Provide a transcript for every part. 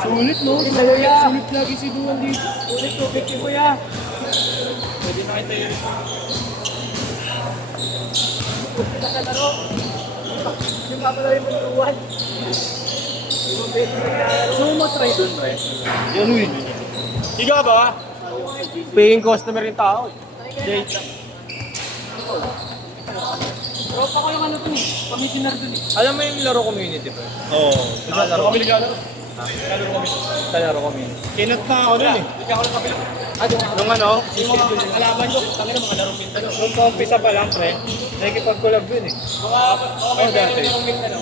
Sulit, no? Sulit lagi si Duan dito. Sulit, 250 kuya. Pwede na kita yun. Pwede na laro. Yung kapalari mo ng Duan. So, matry doon, pre. Yan, win. Higa ba? Paying customer yung tao. Jade lang. Tropa ko yung ano to eh. Commissioner dun eh. Alam mo yung laro community, pre? Oo. Naglalaro kami naglalaro. Sa laro community. Kinat na ako nun eh. Hindi ako nagkapila. Nung ano, yung mga kalaban ko, kami na mga larong mintan. Nung umpisa pa lang, pre, nakikipag-collab yun eh. Mga dati.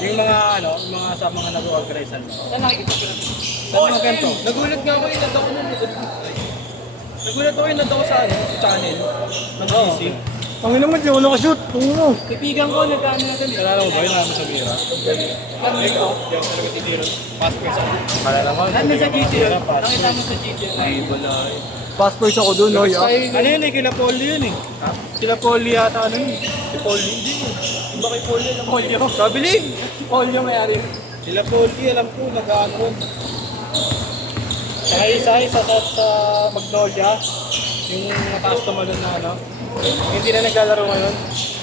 Yung mga ano, yung mga sa mga nag-organizan. Saan nakikipag-collab? Saan mga ganito? Nagulat nga ako yung nandako nun. Nagulat ako yung nandako sa ano, channel. Nag-GC. Panginoon mo, di ako nakashoot. Tungo. Kaibigan ko, nagkano na kami. Nalala mo ba yun? Alam mo sa Mira? Ano ikaw? Yung talaga titiro. Pass ko isa. Kala naman. Nandun sa GC yun. Pass Nakita mo sa GC yun. Ay, wala. Pass first ako doon, no? Ano yun eh? Kila Polly yun eh. Kila Polly yata ano yun. Si Polly. Hindi eh. Yung ba kay Polly? Alam Polly. Kabiling! Polly yung mayari. Kila Polly, alam ko, nag-ano yun. Saka isa sa Magnolia. Yung mataas naman na ano. Hindi na naglalaro ngayon.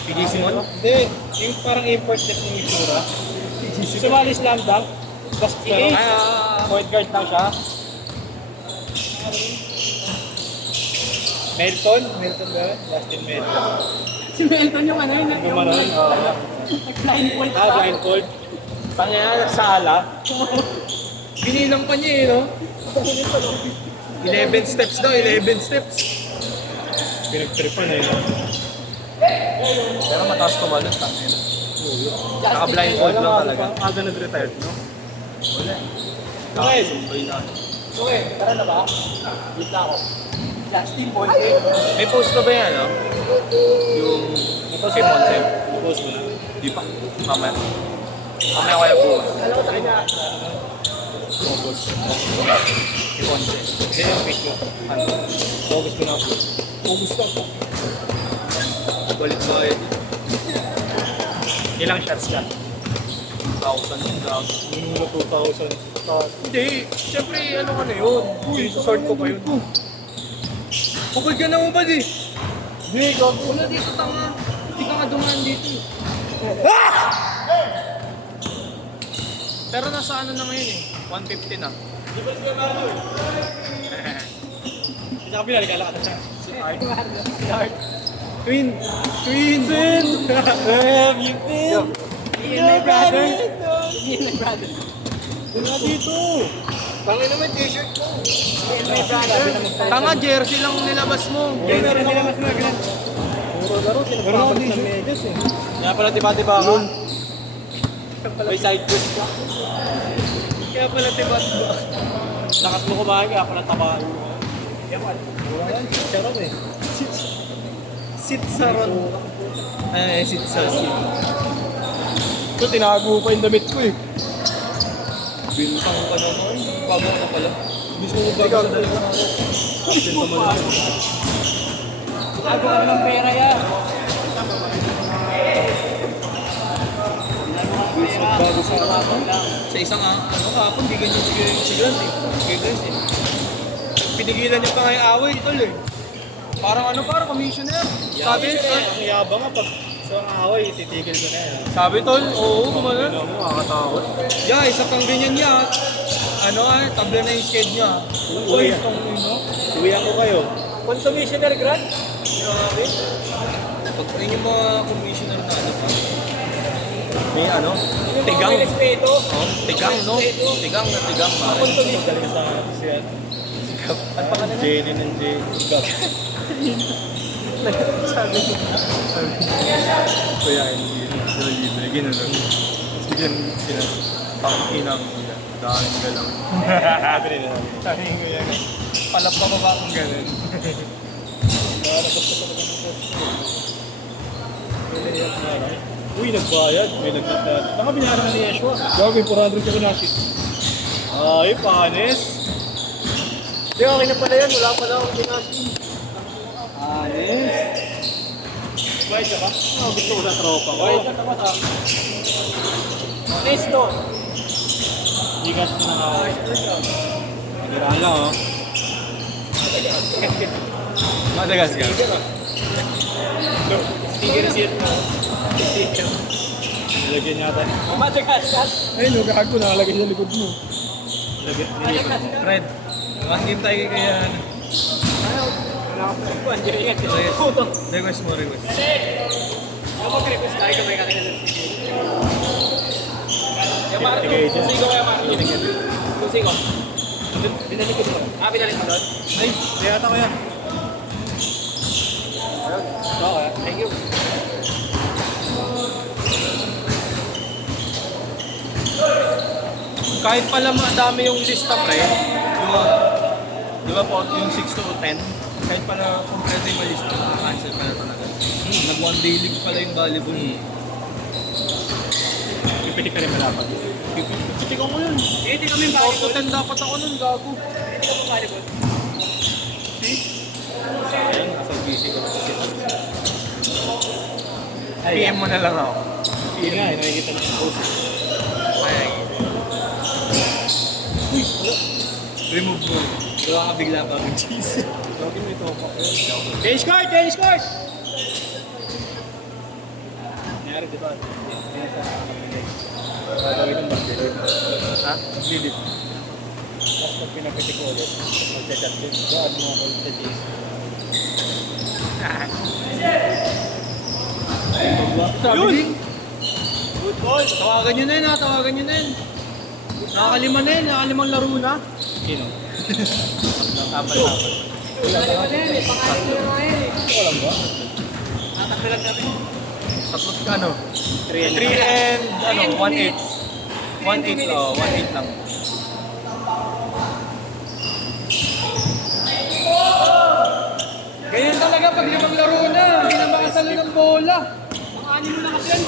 PGC mo? Hindi. Yung parang import net ng itsura. Sumali slam dunk. Basta pero point guard lang siya. Melton ba yun? Justin Melton. Si Melton yung ano yun. Yung ano yun? Blindfold pa. Blindfold. Pangyayan sa ala. Binilang pa niya eh, no? 11 steps daw, 11 steps. Pinagtripan eh. Pero mataas tumalon, tangin. Naka-blindfold lang talaga. Aga nag-retired, no? Wala. Okay. Sumboy na. Okay, tara na ba? Wait na ako. Justin Boy. May post na ba yan, no? Yung... Ito si Monse. Post mo na. Di pa. Mamaya. Mamaya kaya bukas. Alam ko sa kanya. Focus. Si Monse. Hindi yung picture. Ano? Focus ko na ako. Focus na ako. Balit ba eh? Ilang shots ka? 1,000 yung ground. Yung mga 2,000. Hindi. Siyempre, ano ka na yun? Uy, susort ko pa yun. Pukul ka na ubad eh. Hindi, gago. Wala dito, tanga. Hindi ka nga dumaan dito eh. Pero nasa ano na ngayon eh. 150 na. Di ba siya na ako? Hindi ka pinali, kala ka na siya. Si Art. Si Art. Twin! Twin! Where have you been? Me and my brother. Me and my brother. Wala dito! Pangin naman t-shirt mo! Me and my brother. Tanga, jersey lang nilabas mo. Jersey lang nilabas mo, ganun. Puro laro, pinagpapalit ng medyas eh. Kaya pala tiba-tiba ako. May side quest ka. Kaya pala tiba-tiba. Lakas mo kumain, kaya pala taba. Kaya pala. Mura nga, sitsaron eh. Sitsaron. Ay, sitsaron. Ito, tinago pa yung damit ko eh. Bintang ka naman. Bago ka pala. Gusto mo ba sa dalawa? Captain naman ako. Bago ka ng pera yan. Bago sa alaman. Sa isang ano kapon, di ganyan si Grant eh. Si Grant eh. Pinigilan niya pa nga yung away, tol eh. Parang commissioner. Sabi, Ang yabang nga pag sa away, titigil ko na yan. sabi tol, oo, kumalan. Ano mo, makakatakot. Yeah, isa pang ganyan niya. Ano tabla na yung sked niya. Uy, Itong ano. uwi ako kayo. Commissioner Grant? Grabe. Pag yung mga commissioner na ano pa. May ano? Tigang. respeto. Oh, tigang, no? Tigang na tigang. Magaling sa siya. Ano pa kanina? Jenny and Jay. Sabi ko. Kaya hindi libre. Ginanon. Sige, pakinang daan ka lang. Sabi nila. Sabi ko yan. Palap pa ba akong ganun? Uy, nagbayad. May nagbayad. Baka binayaran na ni Yeshua. Gawin, 400 ka pinasik. Ay, panis. Hindi, okay na pala yan. Wala pala akong pinasing. Panis. Bayad ka ba? Gusto ko na tropa ko. Bayad ka naman ha. Honesto. Gigas na nga ako. Nagiraan lang oh. Madagascar. Sticker siya. Sticker. Nilagyan niya tayo. Madagascar. Ayun, nagkakag ko nakalagay sa likod mo. Nilagyan. Fred, one game tayo kaya ano. Request mo, request. Ako mag-request tayo kung may kakita ng yung Marco, Sige, sige. susigo kaya Marco. Susigo. Binalik ko doon. Binalik mo doon? Ay, kayata ko yan. Oo, thank you. Kahit pala madami yung lista, pre. Di ba po, yung 6 to 10, kahit pala kompleto yung lista, cancel pala talaga. Nag-one day league pala yung volleyball. Pipili ka rin malapad. Pipili ko yun. Hindi kami 4 to 10 dapat ako nun, gago. Hindi kami volleyball. Ayun, nasa busy ko. Ay, PM mo na lang ako. Yun nga, nakikita na yung post. Remove mo. Gawa ka bigla pa ng cheese. Bakit mo ito ako? Change court! Change court! Nangyari diba? Gagawin ng bagdilip. Ha? Bagdilip. Tapos pag pinapitik ko ulit, magdadap yun. Doon mo ako sa cheese. Yun! Good ball! Tawagan nyo na yun ha, tawagan nyo na yun. Nakakalima na yun, nakalimang laro na. Sino? Tapal-tapal. Wala na yan eh. Pangalan nyo na yan eh. Walang ba? Tatakbo lang kami. Tatlot ka ano? 3 and 3 and ano, 1-8. 1-8 lang, 1-8 lang. Ganyan talaga pag limang laro na. Hindi na makasalo ng bola. Naka-anim mo na kasi yan.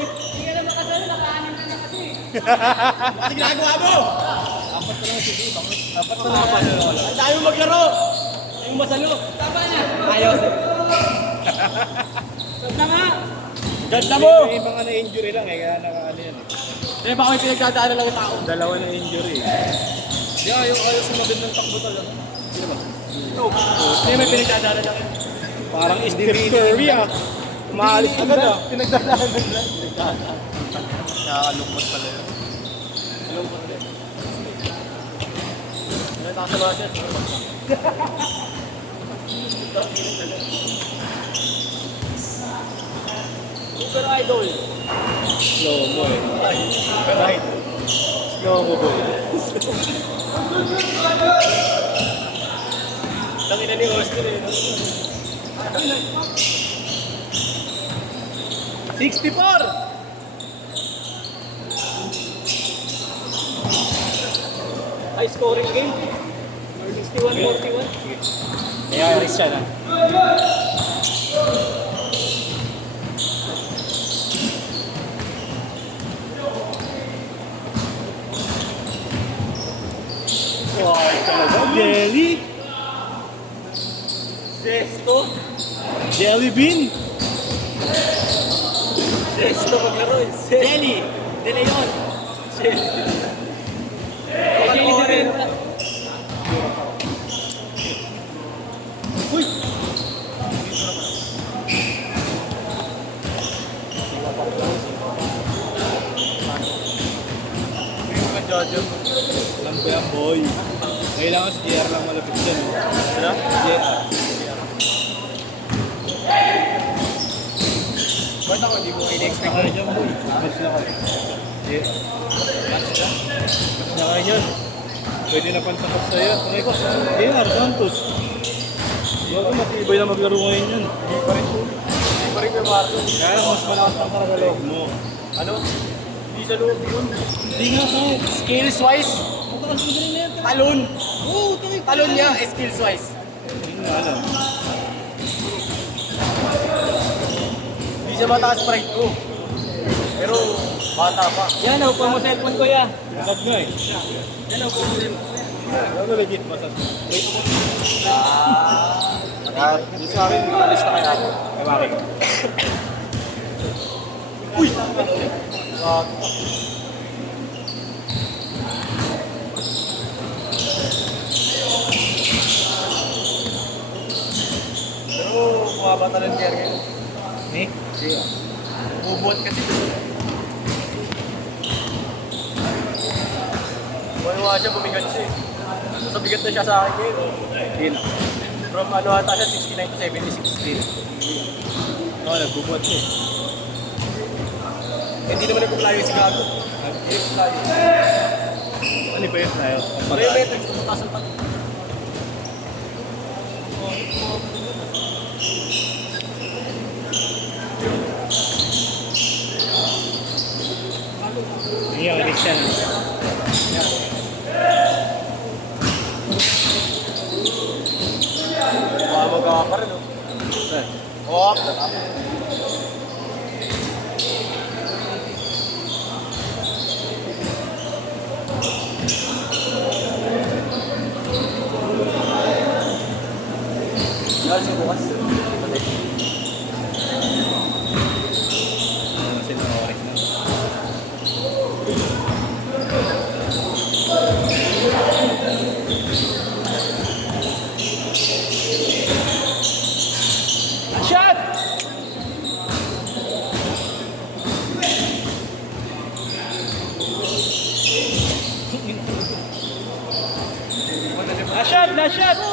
Hindi ka na makasalo, naka-anim ka na kasi. Ano ginagawa mo? Apat na lang sige. Apat na lang. Ang dami maglaro. Yung masalo. Tama niya. Ayaw. Ganda nga. Ganda mo! May mga na-injury lang eh, kaya nakaano yan eh. Eh, baka may pinagdadaanan lang yung tao. Dalawa na injury eh. Di ayaw sumabit ng takbo talaga. Sino ba? Hindi, may pinagdadaanan lang yun. Parang Steve Curry ah. Umaalis agad ah. Pinagdadaanan lang. Nakakalungkot pala yun. Malungkot din. Nakita ko sa mga sir. Super idol. Slow mo eh. Right. Slow mo boy. Tangina ni Austin eh. 64! High scoring game. 61-41. Kaya Aris siya na. Wow, talaga. Jelly? Zesto. Jelly bean? Zesto maglaro. Jelly. De Leon. Jelly. Jelly de Leon. Uy! Yung mga Jojo. Alam ko yan, boy. Kailangan si JR lang malapit dyan. Ano? JR. Ba't ako hindi ko Expect ka dyan, boy. Match na kayo. JR. Match na? Match na kayo dyan. Pwede na pantapat sa'yo. Tungay ko, JR, Santos. Bago matibay na maglaro ngayon yan. Hindi pa rin po. Hindi pa rin may Marco. Kaya mas malakas ang karagalog mo. Ano? Hindi sa loob yun. Hindi nga kahit. Skills wise. Matakas mo din na yan. Talon. Oo, tangay. Talon niya. Skills wise. Hindi nga alam. Hindi siya mataas pride ko. Pero bata pa. Yan, upo mo cellphone ko yan. Matag nga eh. Yan, upo mo cellphone. Ano legit matag? At doon sa akin, alis na kaya. Kay Maki. talon carrier. Nick? Siya. Bubot kasi doon. Manuwa siya, bumigat siya eh. Sa bigat na siya sa akin ngayon. Hindi na. From ano ata siya, 69 to 76 kilo. Oo, nagbubot siya. Hindi naman nagpapalayo si Gago. Nagpapalayo. Ano ba yun tayo? Parametrics, mataas ang pati. Ayaw, ulit siya na. Baka magawa pa rin, oh. Oo, Dahil siya bukas. Kasi na-orik na. Shot! Last shot! Last shot!